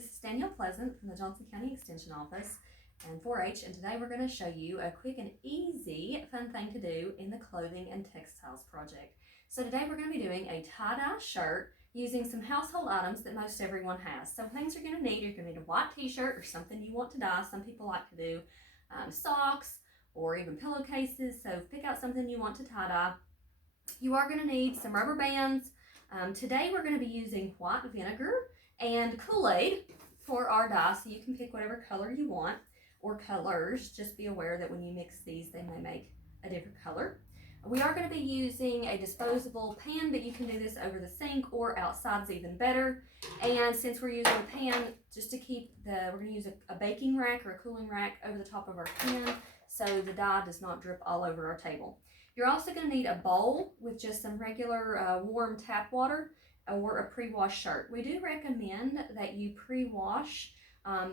This is Danielle Pleasant from the Johnson County Extension Office and 4-H, and today we're going to show you a quick and easy fun thing to do in the Clothing and Textiles project. So today we're going to be doing a tie-dye shirt using some household items that most everyone has. So things you're going to need, a white t-shirt or something you want to dye. Some people like to do socks or even pillowcases, so pick out something you want to tie-dye. You are going to need some rubber bands. Today we're going to be using white vinegar and Kool-Aid for our dye, so you can pick whatever color you want, or colors. Just be aware that when you mix these, they may make a different color. We are going to be using a disposable pan, but you can do this over the sink or outside's even better. And since we're using a pan, just to keep we're going to use a baking rack or a cooling rack over the top of our pan so the dye does not drip all over our table. You're also going to need a bowl with just some regular warm tap water or a pre-wash shirt. We do recommend that you pre-wash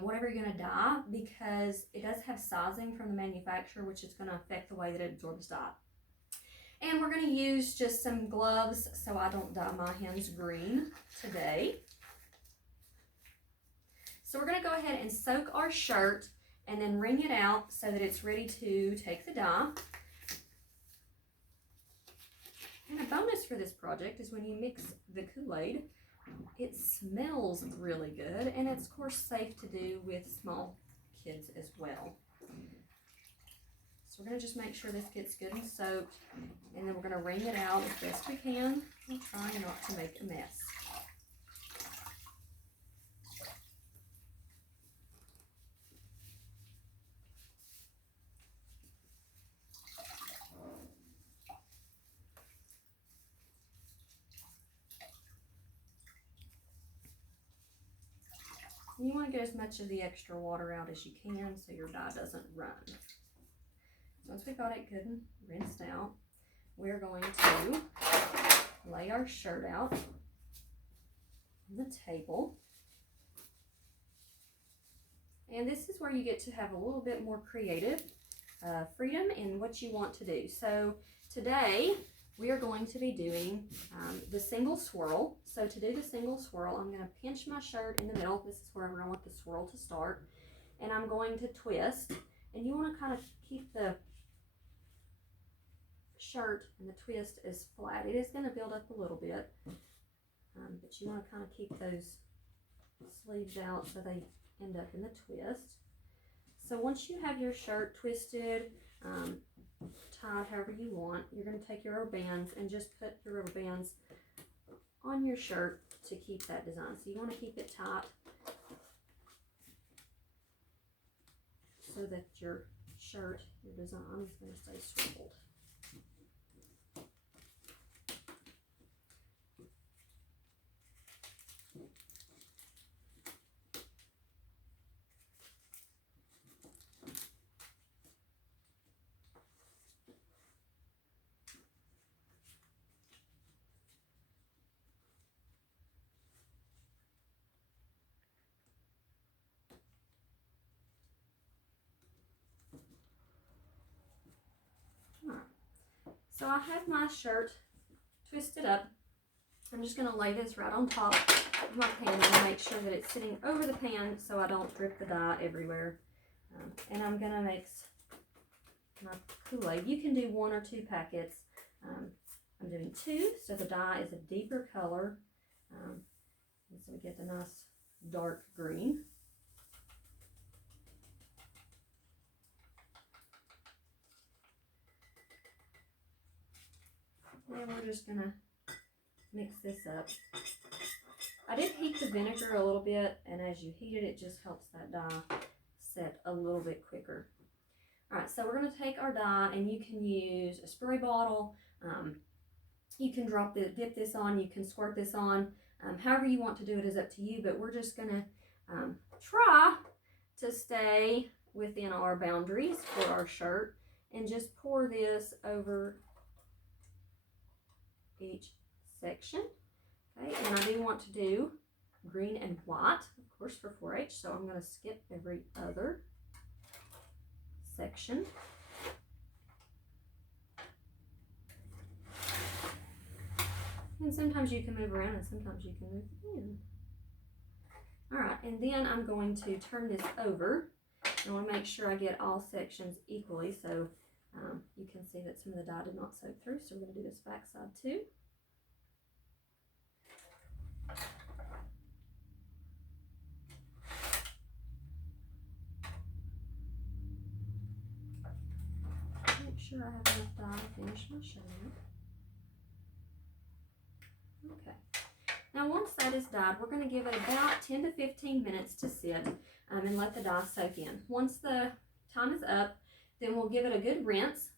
whatever you're going to dye, because it does have sizing from the manufacturer, which is going to affect the way that it absorbs dye. And we're going to use just some gloves so I don't dye my hands green today. So we're going to go ahead and soak our shirt and then wring it out so that it's ready to take the dye. And a bonus for this project is when you mix the Kool-Aid, it smells really good, and it's of course safe to do with small kids as well. So we're going to just make sure this gets good and soaked, and then we're going to wring it out as best we can. We'll try not to make a mess. You want to get as much of the extra water out as you can so your dye doesn't run. Once we got it good and rinsed out, we're going to lay our shirt out on the table. And this is where you get to have a little bit more creative freedom in what you want to do. So today we are going to be doing the single swirl. So to do the single swirl, I'm going to pinch my shirt in the middle. This is wherever I want the swirl to start. And I'm going to twist. And you want to kind of keep the shirt and the twist as flat. It is going to build up a little bit. But you want to kind of keep those sleeves out so they end up in the twist. So once you have your shirt twisted, tied however you want, you're going to take your rubber bands and just put your rubber bands on your shirt to keep that design. So you want to keep it tight so that your shirt, your design is going to stay swiveled. So I have my shirt twisted up. I'm just going to lay this right on top of my pan and make sure that it's sitting over the pan so I don't drip the dye everywhere. And I'm going to mix my Kool-Aid. You can do 1 or 2 packets. I'm doing 2, so the dye is a deeper color. And so we get the nice dark green. And we're just going to mix this up. I did heat the vinegar a little bit, and as you heat it, it just helps that dye set a little bit quicker. Alright, so we're going to take our dye, and you can use a spray bottle. You can dip this on, you can squirt this on. However you want to do it is up to you, but we're just going to try to stay within our boundaries for our shirt and just pour this over each section. Okay, and I do want to do green and white, of course, for 4-H, so I'm going to skip every other section. And sometimes you can move around and sometimes you can move in. All right, and then I'm going to turn this over. I want to make sure I get all sections equally, so you can see that some of the dye did not soak through, so we're going to do this back side too. Make sure I have enough dye to finish my shirt. Okay. Now once that is dyed, we're going to give it about 10 to 15 minutes to sit and let the dye soak in. Once the time is up, then we'll give it a good rinse.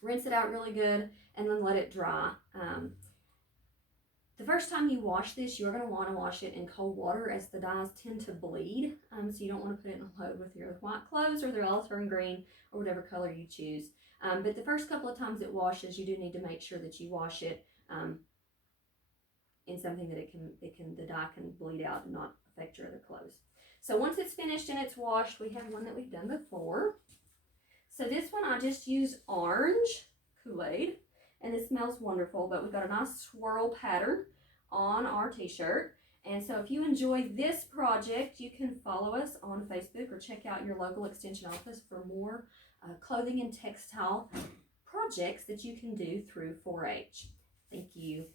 Rinse it out really good and then let it dry. The first time you wash this, you're going to want to wash it in cold water as the dyes tend to bleed. So you don't want to put it in a load with your white clothes or their all turn green or whatever color you choose. But the first couple of times it washes, you do need to make sure that you wash it in something that the dye can bleed out and not affect your other clothes. So once it's finished and it's washed, we have one that we've done before. So this one I just used orange Kool-Aid, and it smells wonderful, but we've got a nice swirl pattern on our t-shirt. And so if you enjoy this project, you can follow us on Facebook or check out your local extension office for more clothing and textile projects that you can do through 4-H. Thank you.